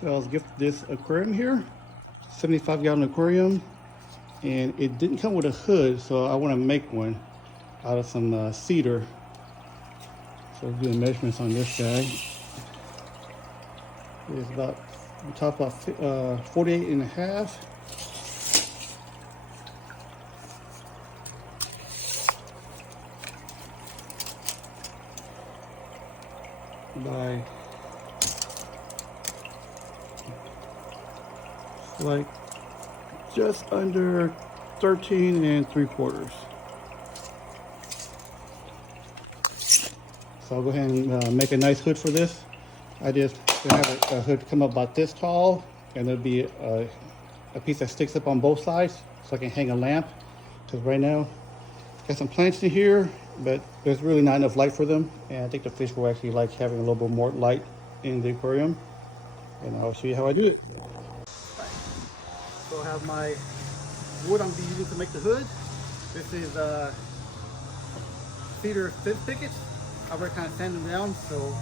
So I was gifted this aquarium here, 75-gallon aquarium, and it didn't come with a hood, so I want to make one out of some cedar. So we're doing measurements on this guy. It's about, we talk about 48 and a half. By like just under 13 and 3/4. So I'll go ahead and make a nice hood for this. I just have a hood come up about this tall, and there'll be a piece that sticks up on both sides so I can hang a lamp. Because right now, got some plants in here, but there's really not enough light for them. And I think the fish will actually like having a little bit more light in the aquarium. And I'll show you how I do it. So I have my wood I'm going to be using to make the hood. This is cedar fence pickets. I've already kind of sanded them down, so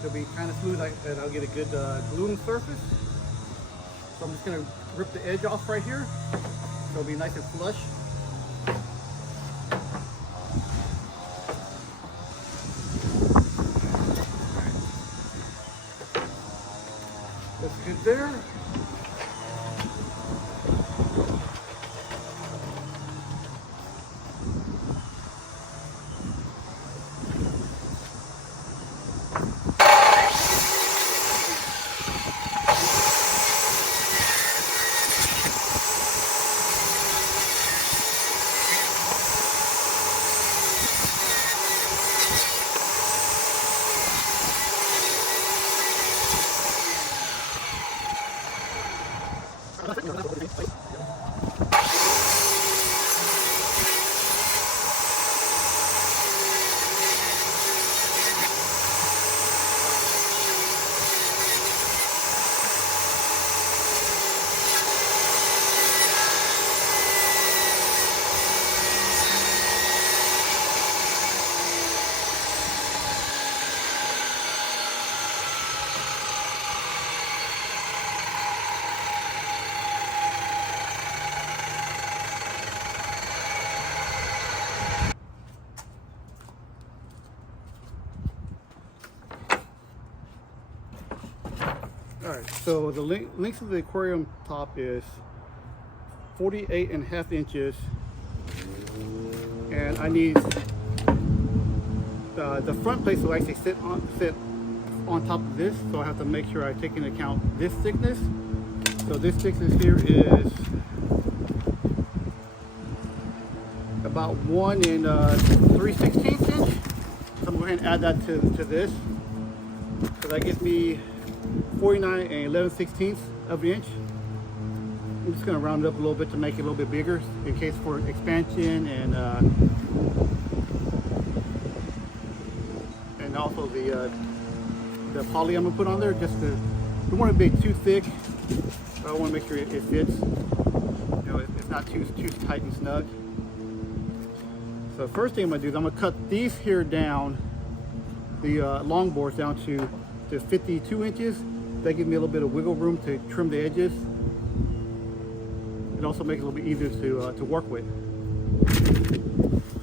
they'll be kind of smooth and I'll get a good gluing surface. So I'm just going to rip the edge off right here. So it'll be nice and flush. That's good there. All right, so the length of the aquarium top is 48 and a half inches, and I need the front plate will actually sit on top of this, so I have to make sure I take into account this thickness. So this thickness here is about 1 3/16 inch. So I'm going to go ahead and add that to this. So that gives me 49 and 11/16 of an inch. I'm just going to round it up a little bit to make it a little bit bigger in case for expansion and also the poly I'm going to put on there. Just to, don't want it to be too thick, but I want to make sure it fits. You know, it's not too tight and snug. So the first thing I'm going to do is I'm going to cut these here down, the long boards down to 52 inches. That gives me a little bit of wiggle room to trim the edges. It also makes it a little bit easier to work with.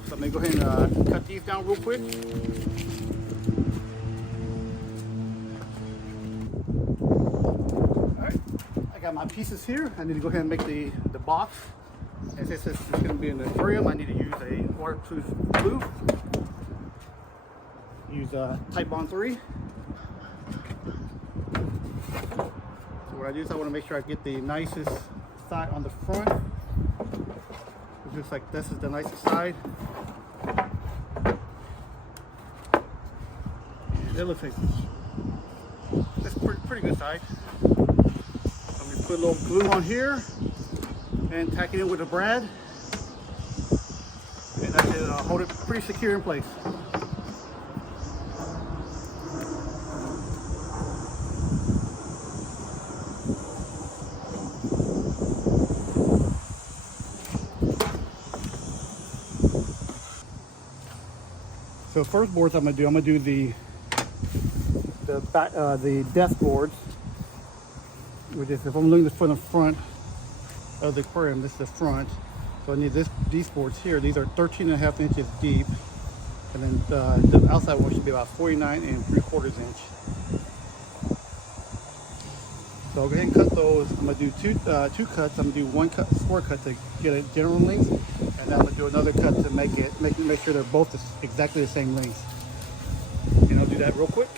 So I'm going to go ahead and cut these down real quick. Alright, I got my pieces here. I need to go ahead and make the box. And since this is going to be in the aquarium, I need to use a waterproof glue. Use Titebond 3. So what I do is I want to make sure I get the nicest side on the front. It looks like this is the nicest side. And that looks like that's pretty good side. I'm going to put a little glue on here and tack it in with a brad. And that should hold it pretty secure in place. So first boards I'm gonna do the death boards. with this. If I'm looking for the front of the aquarium, this is the front. So I need these boards here. These are 13.5 inches deep. And then the outside one should be about 49.75 inch. So I'll go ahead and cut those. I'm gonna do two cuts. I'm gonna do one square cut to get a general length, and then I'm gonna do another cut to make sure they're both exactly the same length. And I'll do that real quick.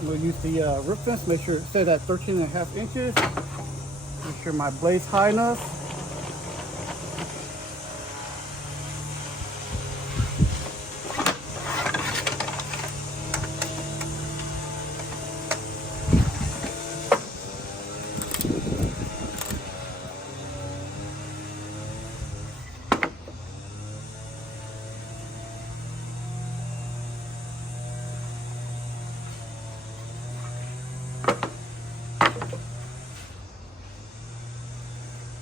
I'm going to use the rip fence, make sure it set at 13.5 inches. Make sure my blade's high enough.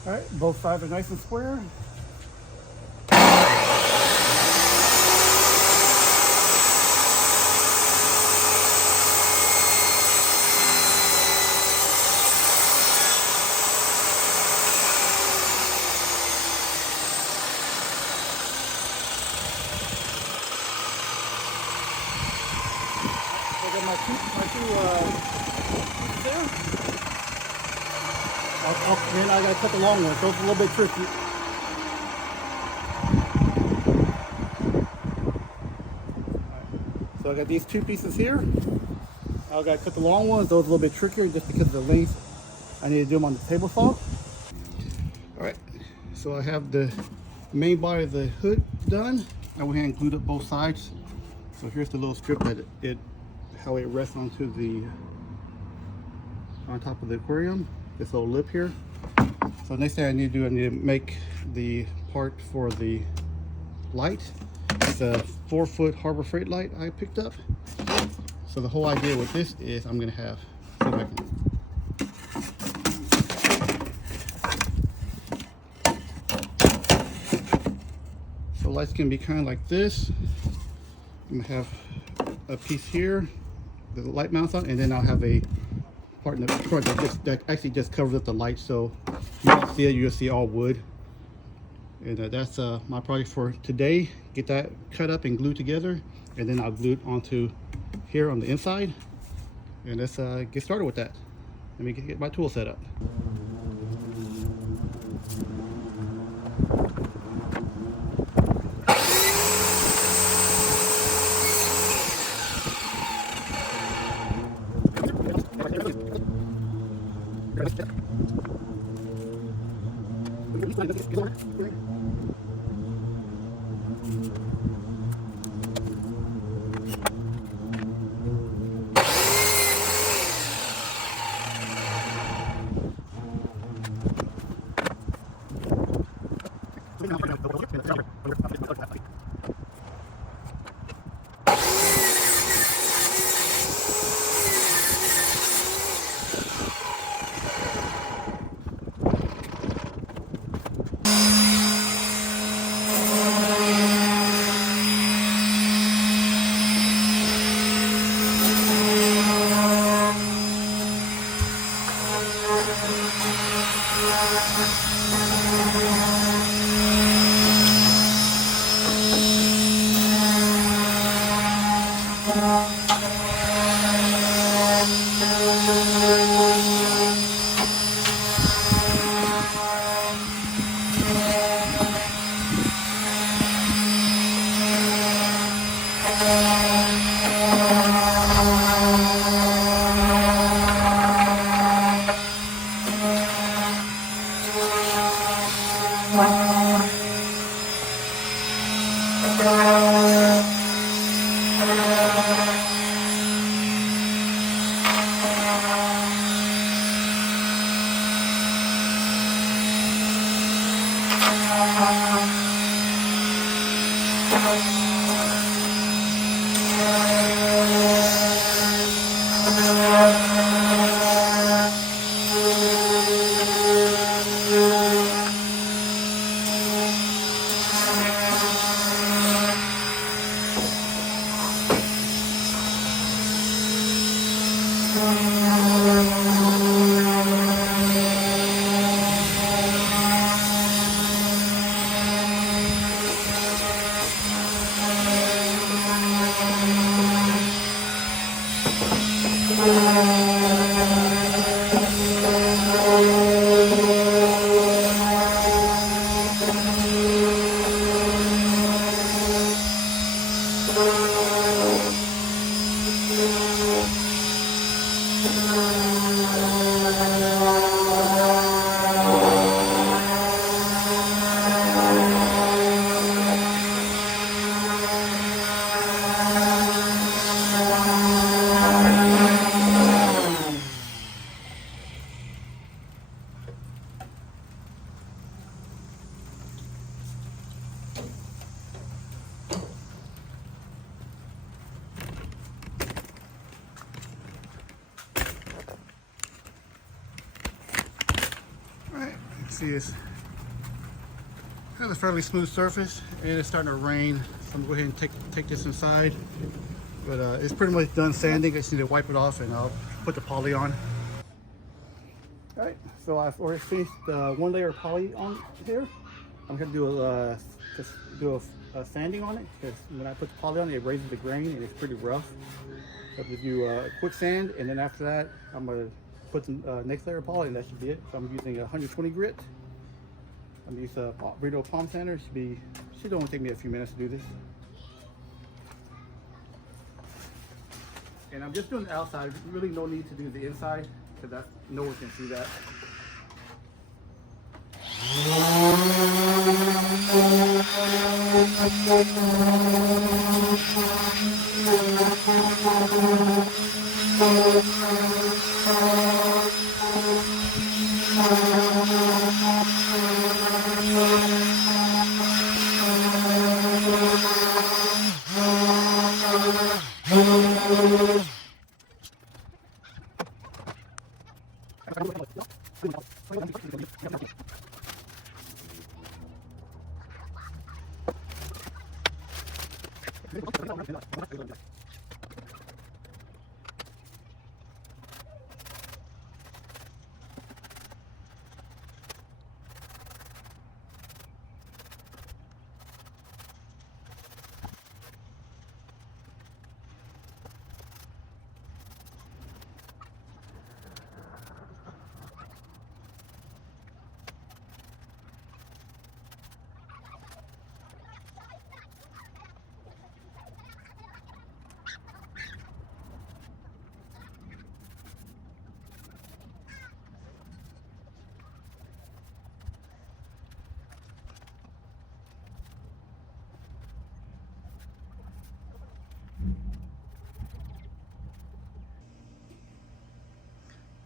All right, both sides are nice and square. I got my two there. Then I gotta cut the long one, so it's a little bit tricky. Right. So I got these two pieces here. I gotta cut the long ones. Those are a little bit trickier just because of the length. I need to do them on the table saw. All right, so I have the main body of the hood done. I went ahead and glued up both sides. So here's the little strip that how it rests on top of the aquarium. This little lip here. So next thing I need to do, I need to make the part for the light. It's a 4-foot Harbor Freight light I picked up. So the whole idea with this is I'm gonna have, see if I can. So lights can be kind of like this. I'm gonna have a piece here, the light mounts on, and then I'll have a part in the front that actually just covers up the light, so you won't see it. You'll see all wood. And that's my project for today. Get that cut up and glued together, and then I'll glue it onto here on the inside. And let's get started with that. Let me get my tool set up. See, it's kind of a fairly smooth surface, and it's starting to rain, so I'm gonna go ahead and take this inside. But it's pretty much done sanding. I just need to wipe it off, and I'll put the poly on. All right, so I've already finished one layer of poly on here. I'm gonna do just do a sanding on it, because when I put the poly on it raises the grain and it's pretty rough. So I'm gonna do a quick sand, and then after that, I'm gonna put the next layer of poly, and that should be it. So I'm using 120 grit. I'm using a Brito palm sander. Should only take me a few minutes to do this. And I'm just doing the outside. Really no need to do the inside, because no one can see that.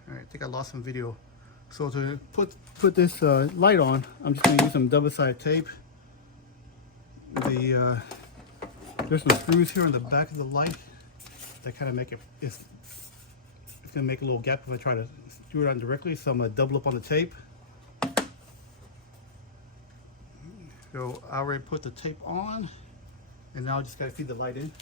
All right, I think I lost some video. So to put this light on, I'm just going to use some double-sided tape. There's some screws here on the back of the light that kind of make it. It's going to make a little gap if I try to screw it on directly. So I'm going to double up on the tape. So I already put the tape on, and now I just got to feed the light in.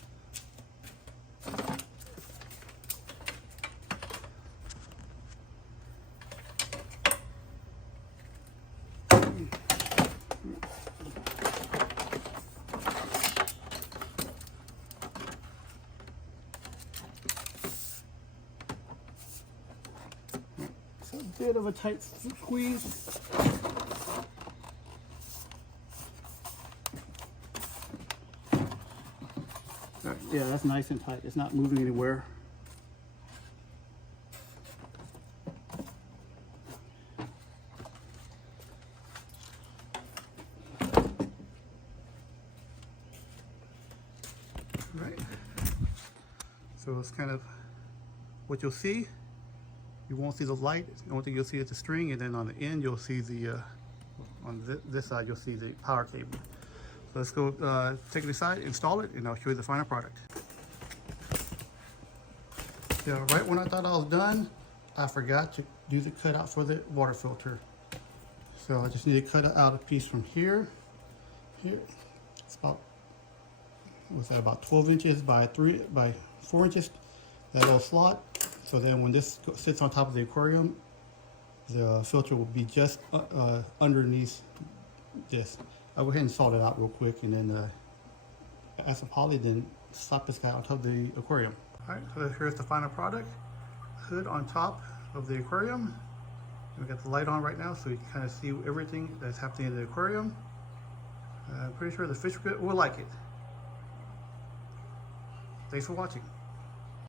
A bit of a tight squeeze. Right, yeah, that's nice and tight. It's not moving anywhere. Right. So it's kind of what you'll see. You won't see the light. The only thing you'll see is the string, and then on the end you'll see the on this side you'll see the power cable. So let's go take it aside, install it, and I'll show you the final product. Yeah, right when I thought I was done, I forgot to do the cutout for the water filter. So I just need to cut out a piece from here. It's about, what's that, about 12 inches by 4 inches, that little slot. So then when this sits on top of the aquarium, the filter will be just underneath this. I'll go ahead and salt it out real quick, and then add some poly, then slap this guy on top of the aquarium. All right, so here's the final product. Hood on top of the aquarium. And we got the light on right now, so you can kind of see everything that's happening in the aquarium. I'm pretty sure the fish will like it. Thanks for watching.